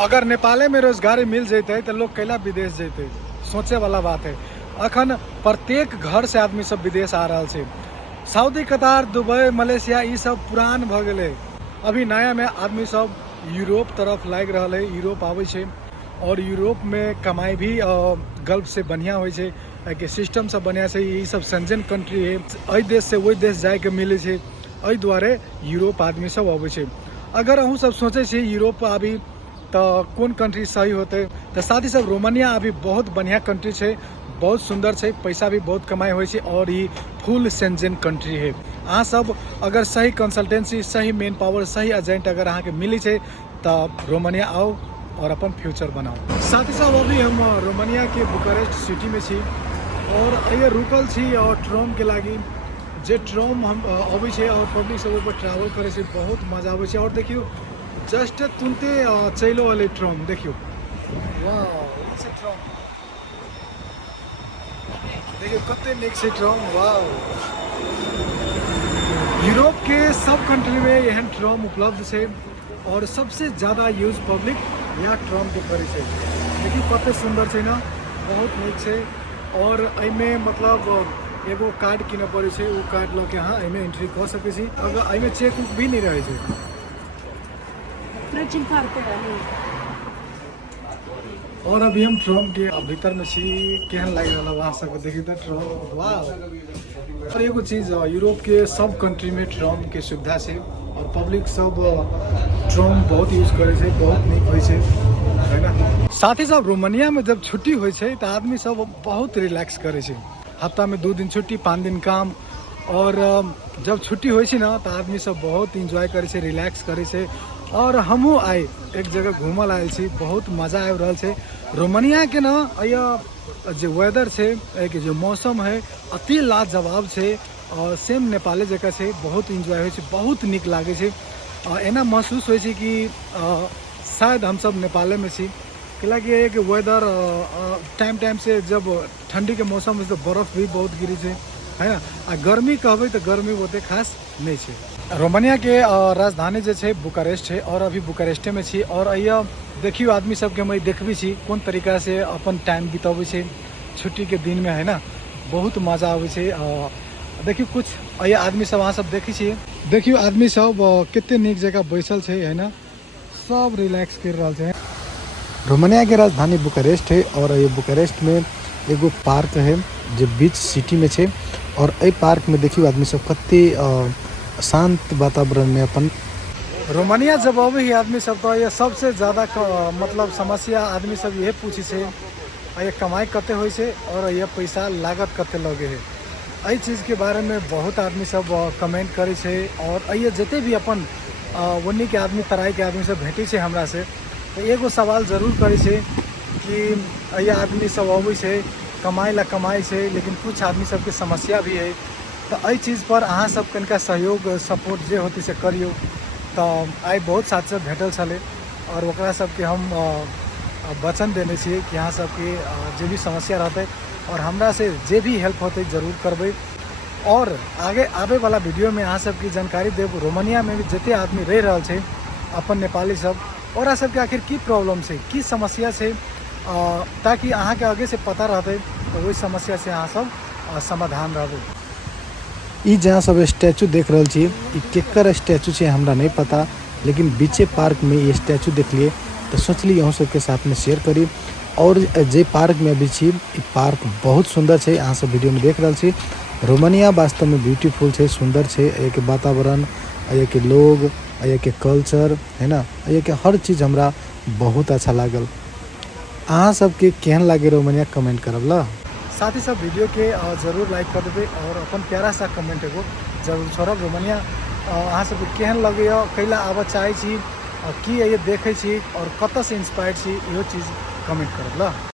अगर नेपाले में रोजगारी मिल जैते तो लोग कैला विदेश जैते, सोचे वाला बात है। अखन प्रत्येक घर से आदमी सब विदेश आ रहा है। सऊदी, कतार, दुबई, मलेशिया ये सब पुरान भ गए। अभी नया में आदमी सब यूरोप तरफ लाग रहा है, यूरोप आवे छे और यूरोप में कमाई भी गल्फ से बढ़िया हो कि सिस्टम सब बढ़िया से। ये सब सेंजन कंट्री है, अ देश से वही देश जाए के मिले छे, अ दुआरे यूरोप आदमी सब आवे छे। अगर अहूँ सब सोचे छे यूरोप आबी तो कौन कंट्री सही होते, तो साथ ही सब रोमानिया अभी बहुत बढ़िया कंट्री है, बहुत सुंदर है, पैसा भी बहुत कमाई हो और ये फुल सेंजन कंट्री है। अहाँ सब अगर सही कंसल्टेंसी, सही मेन पावर, सही एजेंट अगर अहाँ के मिली है तो रोमानिया आओ और अपन फ्यूचर बनाओ। साथ ही साथ अभी हम रोमानिया के बुकारेस्ट सिटी में छी और ये रुकल छी और ट्रम के लागी जे ट्रम हम अबै छे और पब्लिक सब ऊपर ट्रैवल करे से बहुत मजा आवे छे। और देखियो जस्ट तुनते चलो वाले ट्रम देखियो, वाह से ट्रम देखियो कते निक से ट्रम, वाह। यूरोप के सब कंट्री में यह ट्रम उपलब्ध है और सबसे ज़्यादा यूज पब्लिक यहाँ ट्रम के करे छे। देखिए कते सुंदर है ना, बहुत निक है। और एमे मतलब एगो कार्ड किने पड़े छे, वो कार्ड लऽ के अहाँ एमे एंट्री कर सकै छी। अगर एमे चेक बुक भी नहीं रहे छे। और अभी हम ट्रम के भीतर में छी, केहन लाग रहा वहाँ सब देखिए तो ट्रम, वाह। और एगो चीज यूरोप के सब कंट्री में ट्रम के सुविधा है और पब्लिक सब ट्रम बहुत यूज करे छे, बहुत निक होय छे, है ना। साथ ही साथ रोमानिया में जब छुट्टी होय छे तो आदमी सब बहुत रिलैक्स करे छे। हफ्ता में 2 दिन छुट्टी, 5 दिन काम। और जब छुट्टी होय छे ना तो आदमी सब बहुत इंजॉय करे छे, रिलैक्स करे छे। और हमहूँ आए एक जगह घूमल आयल छी, बहुत मजा आबि रहल छे। रोमानिया के ना जो वेदर छे, के जो मौसम है अति लाजवाब छे और सेम नेपाले जगह छे, बहुत इंजॉय होय छे, बहुत निक लागे छे। एना महसूस होय छे कि शायद हम सब नेपाले में छी, कैलाकि एक वेदर टाइम टाइम से जब ठंडी के मौसम में तो बर्फ भी बहुत गिरी छे, है ना। आ गर्मी कहबे तो गर्मी ओते खास नहीं छे। रोमानिया के राजधानी जे छे बुकारेस्ट है और अभी बुकारेस्टे में छी। और अइया देखियो आदमी सबके मैं देखबी छी कौन तरीका से अपन टाइम बिताबे छे छुट्टी के दिन में, है ना। बहुत मजा आवे छे। देखियो कुछ अइया आदमी सब अहाँ सब देखी छी, देखियो आदमी सब कितने निक जगह बैसल छे, है ना, सब रिलैक्स कर रहल छे। रोमानिया के राजधानी बुकारेस्ट है और ये बुकारेस्ट में एगो पार्क है जो बीच सिटी में छे। और ए पार्क में देखियो आदमी सब कते शांत वातावरण में अपन। रोमानिया जब अबे ही आदमी सब तो ये सबसे ज़्यादा मतलब समस्या आदमी सब ये पूछी से ये कमाई कते होय छे और ये पैसा लागत कते लगे है। एहि चीज़ के बारे में बहुत आदमी सब कमेंट करे छे। और ये जते भी अपन वन्नी के आदमी तराई के आदमी सब भेटी छे हमरा से, तो एगो सवाल जरूर करे छे कि ये आदमी सब अबै छे कमाई ला कमाई छे, लेकिन कुछ आदमी सबके समस्या भी है। तो एहि चीज़ पर अहाँ सब कनिका सहयोग सपोर्ट जे होती से करियो। तो आई बहुत साथ से भेटल छले और ओकरा सबके हम वचन देने छे कि यहाँ सबके जे भी समस्या रहते और हमरा से जे भी हेल्प होते जरूर करबे। और आगे आवे वाला वीडियो में अहाँ सबकी जानकारी देव रोमानिया में भी जते आदमी रह रहल छे अपन नेपाली सब, और सबके आखिर की प्रॉब्लम से, की समस्या से, ताकि अहाँ के आगे से पता रहते तो वही समस्या से अहाँ सब समाधान रहते। ई जहाँ सब स्टैचू देख रहल छी, ई केकर स्टैचू छे हमरा नहीं पता, लेकिन बीचे पार्क में ये स्टैचू देख लिए तो सोचली अहूँ सबके साथ में शेयर करी। और जे पार्क में अभी छी, ई पार्क बहुत सुंदर छे, अहाँ सब वीडियो में देख रहल छी। रोमानिया वास्तव में ब्यूटीफुल छे, सुंदर छे। एक वातावरण, एक लोग, एक कल्चर, है ना, एक हर चीज़ हमरा बहुत अच्छा लागल। अहाँ सबके केहन लागे रोमानिया कमेंट करब ला। साथ ही सब वीडियो के जरूर लाइक कर देवे और अपन प्यारा सा कमेंट एगो जरूर छोड़ब। रोमानिया अहाँ सबके केहन लगे, कैला आबऽ चाहे छी, की ये देखे छी और कत से इंस्पायर्ड छी, इहो चीज़ कमेंट करब ला।